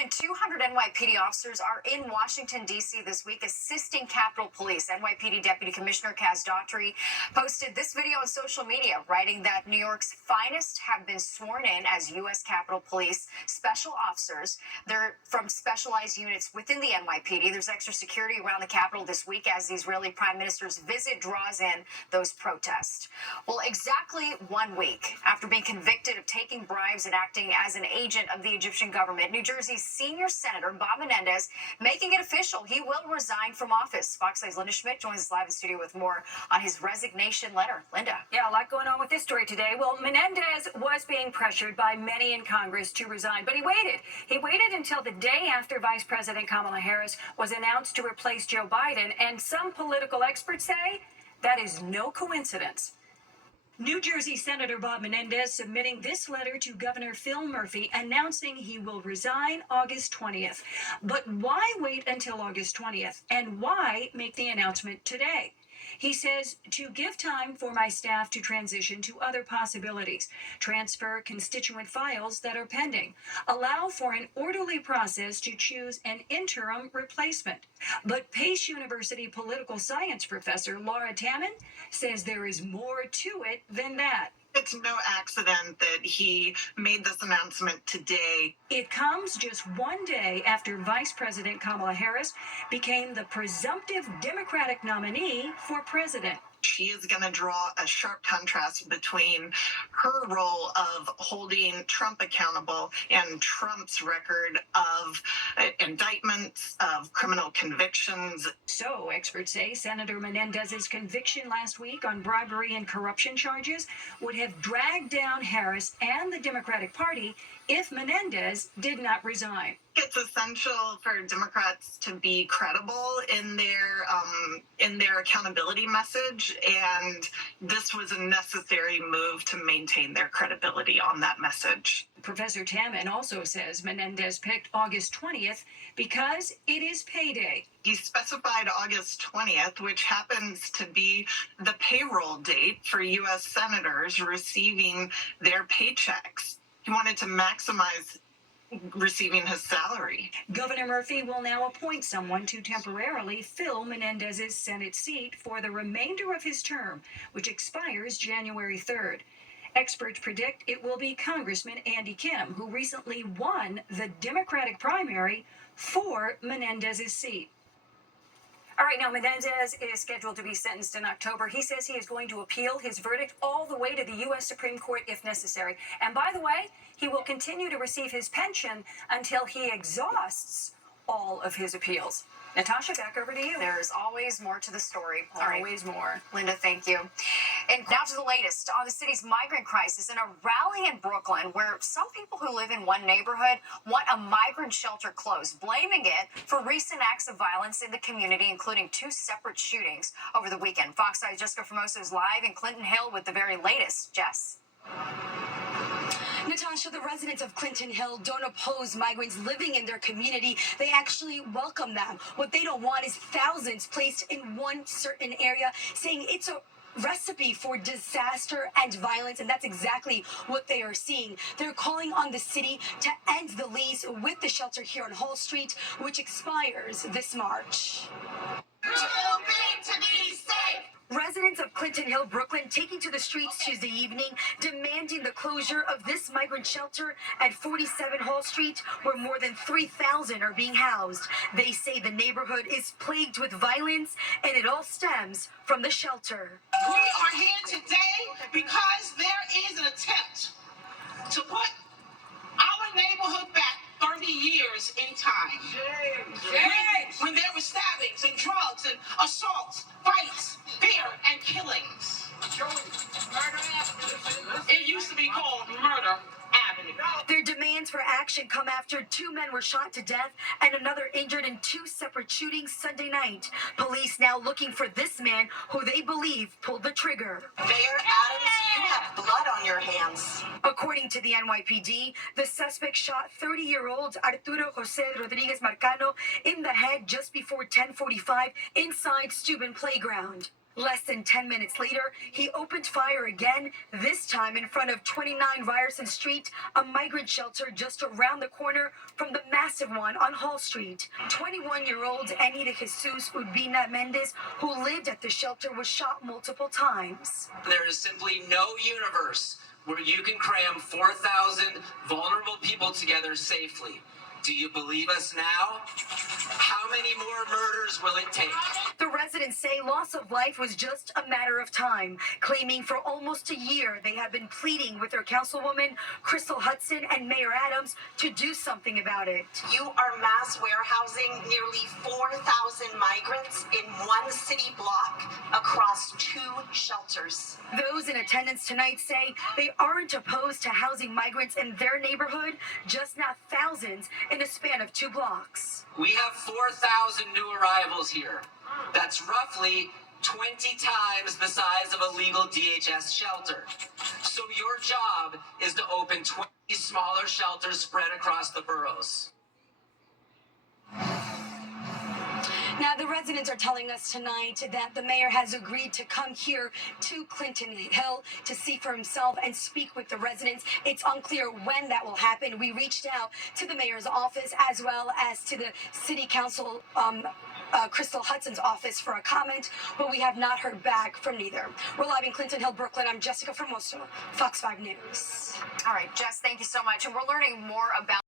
And 200 NYPD officers are in Washington, D.C. this week assisting Capitol Police. NYPD Deputy Commissioner Kaz Daughtry posted this video on social media, writing that New York's finest have been sworn in as U.S. Capitol Police special officers. They're from specialized units within the NYPD. There's extra security around the Capitol this week as the Israeli Prime Minister's visit draws in those protests. Well, exactly 1 week after being convicted of taking bribes and acting as an agent of the Egyptian government, New Jersey's senior senator Bob Menendez making it official. He will resign from office. Fox 5's Linda Schmidt joins us live in studio with more on his resignation letter. Linda. Yeah, a lot going on with this story today. Well, Menendez was being pressured by many in Congress to resign, but he waited. He waited until the day after Vice President Kamala Harris was announced to replace Joe Biden, and some political experts say that is no coincidence. New Jersey Senator Bob Menendez submitting this letter to Governor Phil Murphy announcing he will resign August 20th. But why wait until August 20th? And why make the announcement today? He says, to give time for my staff to transition to other possibilities, transfer constituent files that are pending, allow for an orderly process to choose an interim replacement. But Pace University political science professor Laura Taman says there is more to it than that. It's no accident that he made this announcement today. It comes just 1 day after Vice President Kamala Harris became the presumptive Democratic nominee for president. She is going to draw a sharp contrast between her role of holding Trump accountable and Trump's record of indictments, of criminal convictions. So, experts say Senator Menendez's conviction last week on bribery and corruption charges would have dragged down Harris and the Democratic Party if Menendez did not resign. It's essential for Democrats to be credible in their accountability message, and this was a necessary move to maintain their credibility on that message. Professor Taman also says Menendez picked August 20th because it is payday. He specified August 20th, which happens to be the payroll date for U.S. senators receiving their paychecks. He wanted to maximize receiving his salary. Governor Murphy will now appoint someone to temporarily fill Menendez's Senate seat for the remainder of his term, which expires January 3rd. Experts predict it will be Congressman Andy Kim, who recently won the Democratic primary for Menendez's seat. All right, now Menendez is scheduled to be sentenced in October. He says he is going to appeal his verdict all the way to the U.S. Supreme Court if necessary. And by the way, he will continue to receive his pension until he exhausts all of his appeals. Natasha, back over to you. There's always more to the story. Always more. Linda, thank you. And now to the latest on the city's migrant crisis and a rally in Brooklyn where some people who live in one neighborhood want a migrant shelter closed, blaming it for recent acts of violence in the community, including 2 separate shootings over the weekend. Fox 5's Jessica Formoso is live in Clinton Hill with the very latest. Jess. Natasha, the residents of Clinton Hill don't oppose migrants living in their community. They actually welcome them. What they don't want is thousands placed in one certain area, saying it's a recipe for disaster and violence, and that's exactly what they are seeing. They're calling on the city to end the lease with the shelter here on Hall Street, which expires this March. Too big to be safe. Residents of Clinton Hill, Brooklyn, taking to the streets Tuesday evening, demanding the closure of this migrant shelter at 47 Hall Street, where more than 3,000 are being housed. They say the neighborhood is plagued with violence, and it all stems from the shelter. We are here today because there is an attempt to put our neighborhood back 30 years in time. When there were stabbings and drugs and assaults, fights, fear, and killings. It used to be called Murder Avenue. Their demands for action come after 2 men were shot to death and another injured in 2 separate shootings Sunday night. Police now looking for this man who they believe pulled the trigger. Mayor Adams, you have blood on your hands. According to the NYPD, the suspect shot 30-year-old Arturo Jose Rodriguez Marcano in the head just before 10:45 inside Steuben Playground. Less than 10 minutes later, he opened fire again, this time in front of 29 Ryerson Street, a migrant shelter just around the corner from the massive one on Hall Street. 21-year-old Anita Jesus Urbina Mendez, who lived at the shelter, was shot multiple times. There is simply no universe where you can cram 4,000 vulnerable people together safely. Do you believe us now? How many more murders will it take? The residents say loss of life was just a matter of time, claiming for almost a year they have been pleading with their councilwoman, Crystal Hudson, and Mayor Adams to do something about it. You are mass warehousing nearly 4,000 migrants in one city block across 2 shelters. Those in attendance tonight say they aren't opposed to housing migrants in their neighborhood, just not thousands in a span of 2 blocks. We have 4,000 new arrivals here. That's roughly 20 times the size of a legal DHS shelter. So your job is to open 20 smaller shelters spread across the boroughs. Now, the residents are telling us tonight that the mayor has agreed to come here to Clinton Hill to see for himself and speak with the residents. It's unclear when that will happen. We reached out to the mayor's office as well as to the city council, Crystal Hudson's office for a comment, but we have not heard back from neither. We're live in Clinton Hill, Brooklyn. I'm Jessica Formoso, Fox 5 News. All right, Jess, thank you so much. And we're learning more about